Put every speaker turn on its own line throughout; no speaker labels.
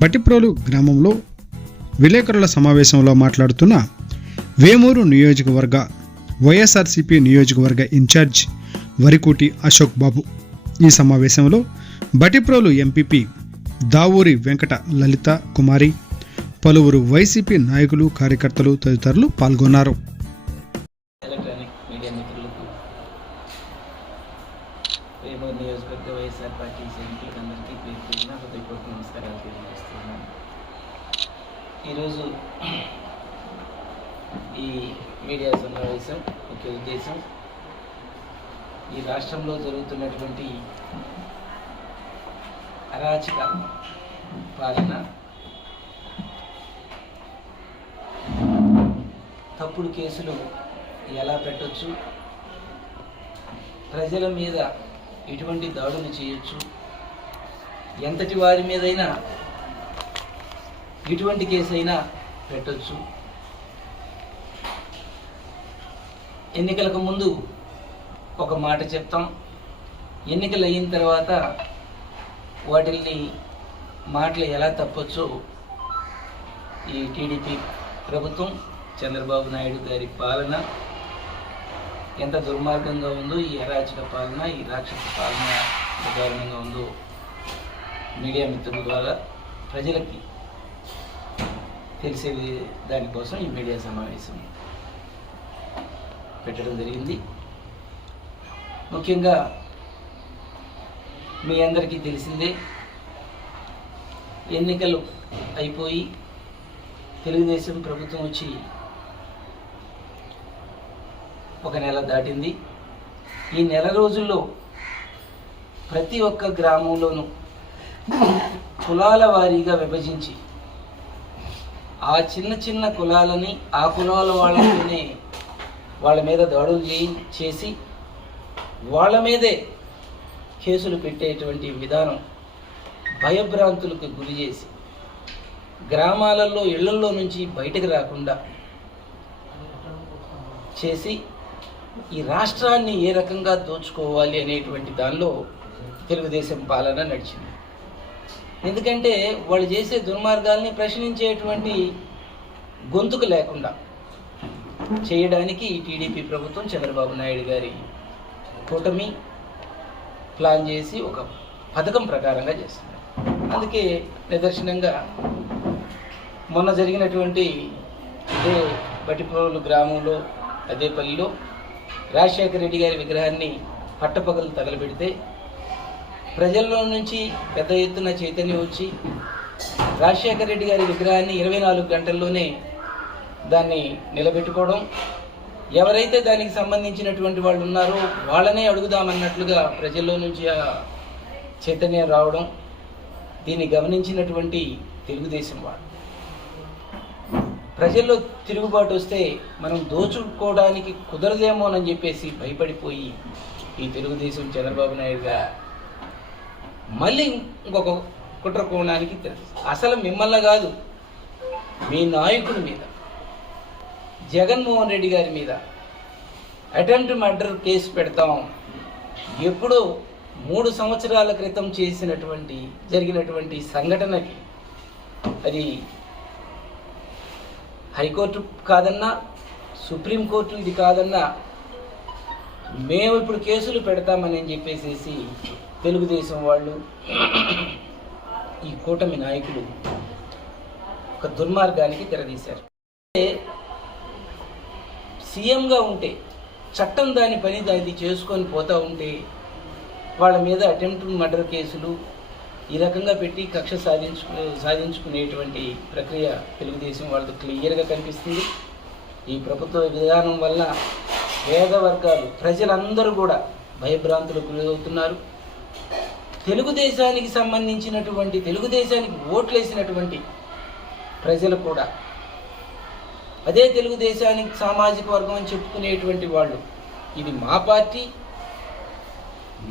బటిప్రోలు గ్రామంలో విలేకరుల సమావేశంలో మాట్లాడుతున్న వేమూరు నియోజకవర్గ వైఎస్ఆర్సీపీ నియోజకవర్గ ఇన్ఛార్జ్ వరికోటి అశోక్ బాబు. ఈ సమావేశంలో బటిప్రోలు ఎంపీపీ దావూరి వెంకట లలిత కుమారి పలువురు వైసీపీ నాయకులు కార్యకర్తలు తదితరులు పాల్గొన్నారు
ఎలక్ట్రానిక్ మీడియా మిత్రులకు వేమూరు నియోజకవర్గ వైఎస్ఆర్ పార్టీ సైనికులకు అందరికీ పేరు పేరున హృదయపూర్వక నమస్కారాలు తెలియజేస్తున్నాను ఈరోజు ఈ మీడియా సమావేశం ముఖ్య ఉద్దేశం ఈ రాష్ట్రంలో జరుగుతున్నటువంటి అరాచక పాలన తప్పుడు కేసులు ఎలా పెట్టొచ్చు ప్రజల మీద ఎటువంటి దాడులు చేయొచ్చు ఎంతటి వారి మీదైనా ఎటువంటి కేసు అయినా పెట్టొచ్చు. ఎన్నికలకు ముందు ఒక మాట చెప్తాం. ఎన్నికలు అయిన తర్వాత వాటిల్ని మాటలు ఎలా తప్పొచ్చో ఈ టీడీపీ ప్రభుత్వం చంద్రబాబు నాయుడు గారి పాలన ఎంత దుర్మార్గంగా ఉందో ఈ అరాచక పాలన ఈ రాక్షస పాలన దారుణంగా ఉందో మీడియా మిత్రుల ద్వారా ప్రజలకి తెలిసే దానికోసం ఈ మీడియా సమావేశం పెట్టడం జరిగింది. ముఖ్యంగా మీ అందరికీ తెలిసిందే ఎన్నికలు అయిపోయి తెలుగుదేశం ప్రభుత్వం వచ్చి ఒక నెల దాటింది. ఈ నెల రోజుల్లో ప్రతి ఒక్క గ్రామంలోనూ కులాల వారీగా విభజించి ఆ చిన్న చిన్న కులాలని ఆ కులాల వాళ్ళతోనే వాళ్ళ మీద దాడులు చేసి వాళ్ళ మీదే కేసులు పెట్టేటువంటి విధానం భయభ్రాంతులకు గురి చేసి గ్రామాలలో ఇళ్ళలో నుంచి బయటకు రాకుండా చేసి ఈ రాష్ట్రాన్ని ఏ రకంగా దోచుకోవాలి అనేటువంటి దానిలో తెలుగుదేశం పాలన నడిచింది. ఎందుకంటే వాళ్ళు చేసే దుర్మార్గాల్ని ప్రశ్నించేటువంటి గొంతుకు లేకుండా చేయడానికి ఈ టీడీపీ ప్రభుత్వం చంద్రబాబు నాయుడు గారి కూటమి ప్లాన్ చేసి ఒక పథకం ప్రకారంగా చేస్తున్నారు అందుకే నిదర్శనంగా మొన్న జరిగినటువంటి ఇదే బటిపోలు గ్రామంలో అదేపల్లిలో రాజశేఖర రెడ్డి గారి విగ్రహాన్ని పట్టపగలు తగలబెడితే ప్రజల్లో నుంచి పెద్ద ఎత్తున చైతన్యం వచ్చి రాజశేఖర రెడ్డి గారి విగ్రహాన్ని ఇరవై నాలుగు గంటల్లోనే దాన్ని నిలబెట్టుకోవడం ఎవరైతే దానికి సంబంధించినటువంటి వాళ్ళు ఉన్నారో వాళ్ళనే అడుగుదామన్నట్లుగా ప్రజల్లో నుంచి ఆ చైతన్యం రావడం దీన్ని గమనించినటువంటి తెలుగుదేశం వాళ్ళు. ప్రజల్లో తిరుగుబాటు వస్తే మనం దోచుకోవడానికి కుదరదేమోనని చెప్పేసి భయపడిపోయి ఈ తెలుగుదేశం చంద్రబాబు నాయుడు గారు మళ్ళీ ఇంకొక కుట్ర కోణానికి అసలు మిమ్మల్ని కాదు మీ నాయకుడి మీద. జగన్మోహన్ రెడ్డి గారి మీద అటెంప్ట్ మర్డర్ కేసు పెడతాం. ఎప్పుడో మూడు సంవత్సరాల క్రితం చేసినటువంటి జరిగినటువంటి సంఘటనకి అది హైకోర్టు కాదన్నా సుప్రీంకోర్టు ఇది కాదన్నా మేము ఇప్పుడు కేసులు పెడతామని చెప్పేసేసి తెలుగుదేశం వాళ్ళు ఈ కూటమి నాయకులు ఒక దుర్మార్గానికి తెరదీశారు. అంటే సీఎంగా ఉంటే చట్టం దాని పని దాన్ని చేసుకొని పోతూ ఉంటే వాళ్ళ మీద అటెంప్ట్ మర్డర్ కేసులు ఈ రకంగా పెట్టి కక్ష సాధించు సాధించుకునేటువంటి ప్రక్రియ తెలుగుదేశం వాళ్ళకు క్లియర్గా కనిపిస్తుంది. ఈ ప్రభుత్వ విధానం వల్ల పేద వర్గాలు ప్రజలందరూ కూడా భయభ్రాంతులకు గురవుతున్నారు. తెలుగుదేశానికి సంబంధించినటువంటి తెలుగుదేశానికి ఓట్లేసినటువంటి ప్రజలు కూడా అదే తెలుగుదేశానికి సామాజిక వర్గం అని చెప్పుకునేటువంటి వాళ్ళు. ఇది మా పార్టీ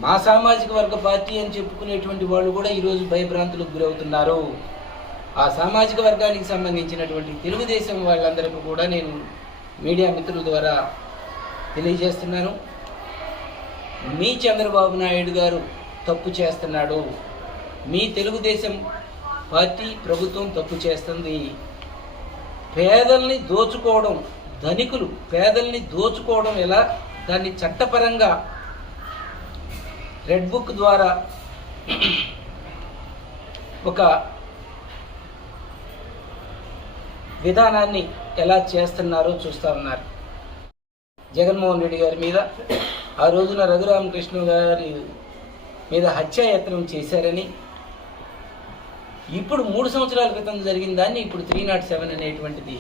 మా సామాజిక వర్గ పార్టీ అని చెప్పుకునేటువంటి వాళ్ళు కూడా ఈరోజు భయభ్రాంతులకు గురవుతున్నారు. ఆ సామాజిక వర్గానికి సంబంధించినటువంటి తెలుగుదేశం వాళ్ళందరికీ కూడా నేను మీడియా మిత్రుల ద్వారా తెలియజేస్తున్నాను. మీ చంద్రబాబు నాయుడు గారు తప్పు చేస్తున్నాడు. మీ తెలుగుదేశం పార్టీ ప్రభుత్వం తప్పు చేస్తుంది. పేదల్ని దోచుకోవడం ధనికులు పేదల్ని దోచుకోవడం ఎలా? దాన్ని చట్టపరంగా రెడ్ బుక్ ద్వారా ఒక విధానాన్ని ఎలా చేస్తున్నారో చూస్తూ ఉన్నారు. జగన్మోహన్ రెడ్డి గారి మీద ఆ రోజున రఘురామకృష్ణ గారి మీద హత్యాయత్నం చేశారని ఇప్పుడు మూడు సంవత్సరాల క్రితం జరిగిన దాన్ని ఇప్పుడు త్రీ నాట్ సెవెన్ అనేటువంటిది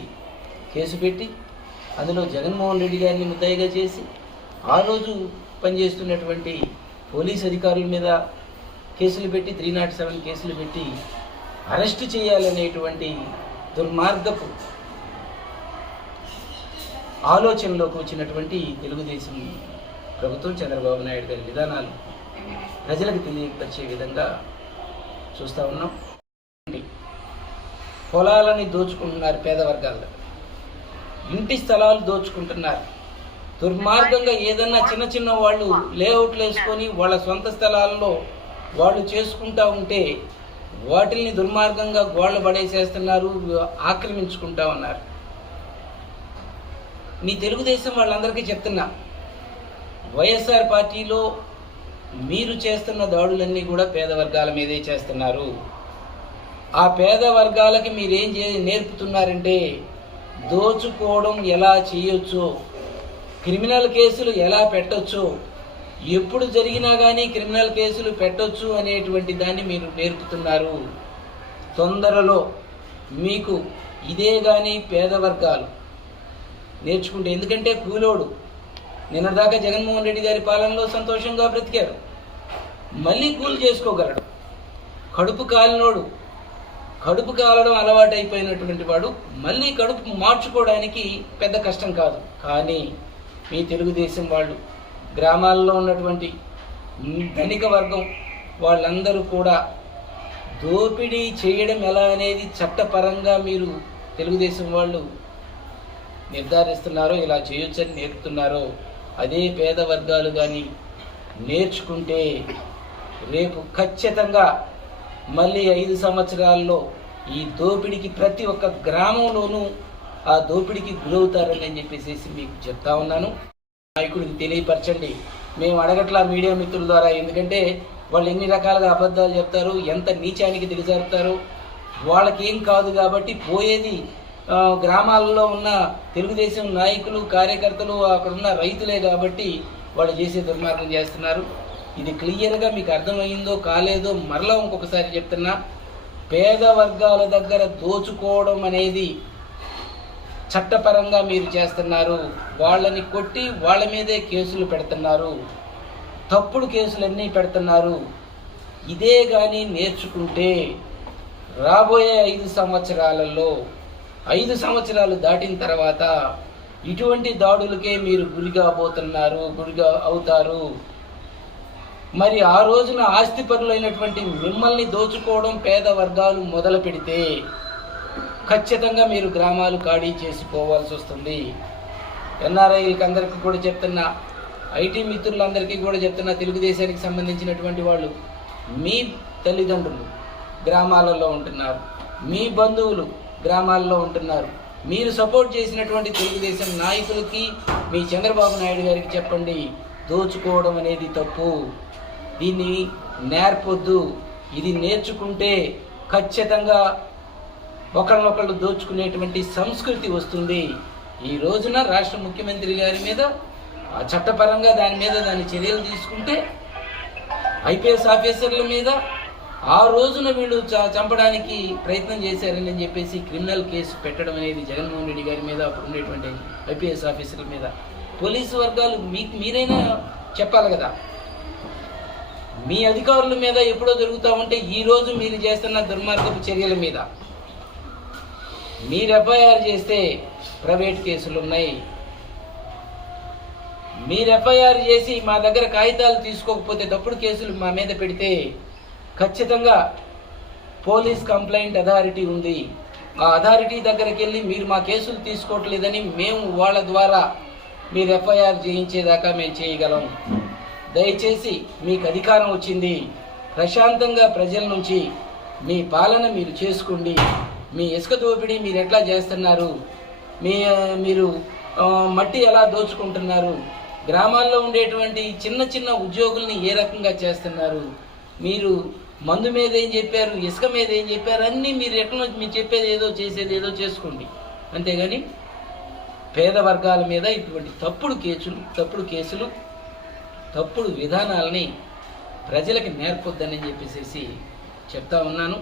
కేసు పెట్టి అందులో జగన్మోహన్ రెడ్డి గారిని ముద్దాయిగా చేసి ఆ రోజు పనిచేస్తున్నటువంటి పోలీస్ అధికారుల మీద కేసులు పెట్టి త్రీ నాట్ సెవెన్ కేసులు పెట్టి అరెస్టు చేయాలనేటువంటి దుర్మార్గపు ఆలోచనలోకి వచ్చినటువంటి తెలుగుదేశం ప్రభుత్వం చంద్రబాబు నాయుడు గారి విధానాలు ప్రజలకు తెలియపరిచే విధంగా చూస్తూ ఉన్నాం. పొలాలని దోచుకుంటున్నారు పేద వర్గాల్లో ఇంటి స్థలాలు దోచుకుంటున్నారు. దుర్మార్గంగా ఏదన్నా చిన్న చిన్న వాళ్ళు లేఅవుట్లు వేసుకొని వాళ్ళ సొంత స్థలాల్లో వాళ్ళు చేసుకుంటా ఉంటే వాటిల్ని దుర్మార్గంగా గోళ్ళ పడేసేస్తున్నారు ఆక్రమించుకుంటా ఉన్నారు. మీ తెలుగుదేశం వాళ్ళందరికీ చెప్తున్నా వైఎస్ఆర్ పార్టీలో మీరు చేస్తున్న దాడులన్నీ కూడా పేద వర్గాల మీదే చేస్తున్నారు. ఆ పేద వర్గాలకి మీరేం చే నేర్పుతున్నారంటే దోచుకోవడం ఎలా చేయొచ్చో క్రిమినల్ కేసులు ఎలా పెట్టొచ్చో ఎప్పుడు జరిగినా కానీ క్రిమినల్ కేసులు పెట్టొచ్చు అనేటువంటి దాన్ని మీరు నేర్పుతున్నారు. తొందరలో మీకు ఇదే కానీ పేద వర్గాలు నేర్చుకుంటే ఎందుకంటే కూలోడు. నిన్నదాకా జగన్మోహన్ రెడ్డి గారి పాలనలో సంతోషంగా బ్రతికారు మళ్ళీ కూలి చేసుకోగలడు. కడుపు కాలినోడు. కడుపు కాలడం అలవాటైపోయినటువంటి వాడు మళ్ళీ కడుపు మార్చుకోవడానికి పెద్ద కష్టం కాదు. కానీ మీ తెలుగుదేశం వాళ్ళు గ్రామాల్లో ఉన్నటువంటి ధనిక వర్గం వాళ్ళందరూ కూడా దోపిడీ చేయడం ఎలా అనేది చట్టపరంగా మీరు తెలుగుదేశం వాళ్ళు నిర్ధారిస్తున్నారో ఇలా చేయొచ్చని నేర్పుతున్నారో అదే పేద వర్గాలు కానీ నేర్చుకుంటే రేపు ఖచ్చితంగా మళ్ళీ ఐదు సంవత్సరాల్లో ఈ దోపిడీకి ప్రతి ఒక్క గ్రామంలోనూ ఆ దోపిడీకి గురవుతారని అని చెప్పేసి మీకు చెప్తా ఉన్నాను. నాయకుడికి తెలియపరచండి. మేము అడగట్లా మీడియా మిత్రుల ద్వారా ఎందుకంటే వాళ్ళు ఎన్ని రకాలుగా అబద్ధాలు చెప్తారు ఎంత నీచానికి దిగజారుతారు వాళ్ళకి ఏం కాదు కాబట్టి పోయేది గ్రామాలలో గ్రామాల్లో ఉన్న తెలుగుదేశం నాయకులు కార్యకర్తలు అక్కడ ఉన్న రైతులే కాబట్టి వాళ్ళు చేసే దుర్మార్గం చేస్తున్నారు. ఇది క్లియర్గా మీకు అర్థమైందో కాలేదో మరలా ఇంకొకసారి చెప్తున్నా. పేద వర్గాల దగ్గర దోచుకోవడం అనేది చట్టపరంగా మీరు చేస్తున్నారు. వాళ్ళని కొట్టి వాళ్ళ మీదే కేసులు పెడుతున్నారు. తప్పుడు కేసులన్నీ పెడుతున్నారు. ఇదే కానీ నేర్చుకుంటే రాబోయే ఐదు సంవత్సరాలలో ఐదు సంవత్సరాలు దాటిన తర్వాత ఇటువంటి దాడులకే మీరు గురిగా పోతున్నారు గురిగా అవుతారు. మరి ఆ రోజున ఆస్తిపరులైనటువంటి మిమ్మల్ని దోచుకోవడం పేద వర్గాలు మొదలు పెడితే ఖచ్చితంగా మీరు గ్రామాలు ఖాళీ చేసుకోవాల్సి వస్తుంది. ఎన్ఆర్ఐలకి అందరికీ కూడా చెప్తున్నా ఐటీ మిత్రులందరికీ కూడా చెప్తున్నా తెలుగుదేశానికి సంబంధించినటువంటి వాళ్ళు మీ తల్లిదండ్రులు గ్రామాలలో ఉంటున్నారు మీ బంధువులు గ్రామాల్లో ఉంటున్నారు మీరు సపోర్ట్ చేసినటువంటి తెలుగుదేశం నాయకులకి మీ చంద్రబాబు నాయుడు గారికి చెప్పండి దోచుకోవడం అనేది తప్పు. దీన్ని నేర్పొద్దు. ఇది నేర్చుకుంటే ఖచ్చితంగా ఒకళ్ళనొకళ్ళు దోచుకునేటువంటి సంస్కృతి వస్తుంది. ఈ రోజున రాష్ట్ర ముఖ్యమంత్రి గారి మీద చట్టపరంగా దాని మీద దాని చర్యలు తీసుకుంటే ఐపీఎస్ ఆఫీసర్ల మీద ఆ రోజున వీళ్ళు చంపడానికి ప్రయత్నం చేశారని చెప్పేసి క్రిమినల్ కేసు పెట్టడం అనేది జగన్మోహన్ రెడ్డి గారి మీద అప్పుడు ఉండేటువంటి ఐపీఎస్ ఆఫీసర్ల మీద. పోలీసు వర్గాలు మీకు మీరైనా చెప్పాలి కదా. మీ అధికారుల మీద ఎప్పుడో జరుగుతూ ఉంటే ఈరోజు మీరు చేస్తున్న దుర్మార్గపు చర్యల మీద. మీరు ఎఫ్ఐఆర్ చేస్తే ప్రైవేట్ కేసులు ఉన్నాయి. మీరు ఎఫ్ఐఆర్ చేసి మా దగ్గర కాగితాలు తీసుకోకపోతే తప్పుడు కేసులు మా మీద పెడితే ఖచ్చితంగా పోలీస్ కంప్లైంట్ అథారిటీ ఉంది. ఆ అథారిటీ దగ్గరికి వెళ్ళి మీరు మా కేసులు తీసుకోవట్లేదని మేము వాళ్ళ ద్వారా మీరు ఎఫ్ఐఆర్ చేయించేదాకా మేము చేయగలం. దయచేసి మీకు అధికారం వచ్చింది. ప్రశాంతంగా ప్రజల నుంచి మీ పాలన మీరు చేసుకోండి. మీ ఇసుక దోపిడీ మీరు ఎట్లా చేస్తున్నారు? మీ మీరు మట్టి ఎలా దోచుకుంటున్నారు? గ్రామాల్లో ఉండేటువంటి చిన్న చిన్న ఉద్యోగుల్ని ఏ రకంగా చేస్తున్నారు? మీరు మందు మీద ఏం చెప్పారు? ఇసుక మీద ఏం చెప్పారు? అన్నీ మీరు ఎట్లా మీరు చెప్పేది ఏదో చేసేది ఏదో చేసుకోండి. అంతేగాని పేద వర్గాల మీద ఇటువంటి తప్పుడు కేసులు తప్పుడు కేసులు తప్పుడు విధానాలని ప్రజలకి నేర్పొద్దని చెప్పేసి చెప్తా ఉన్నాను.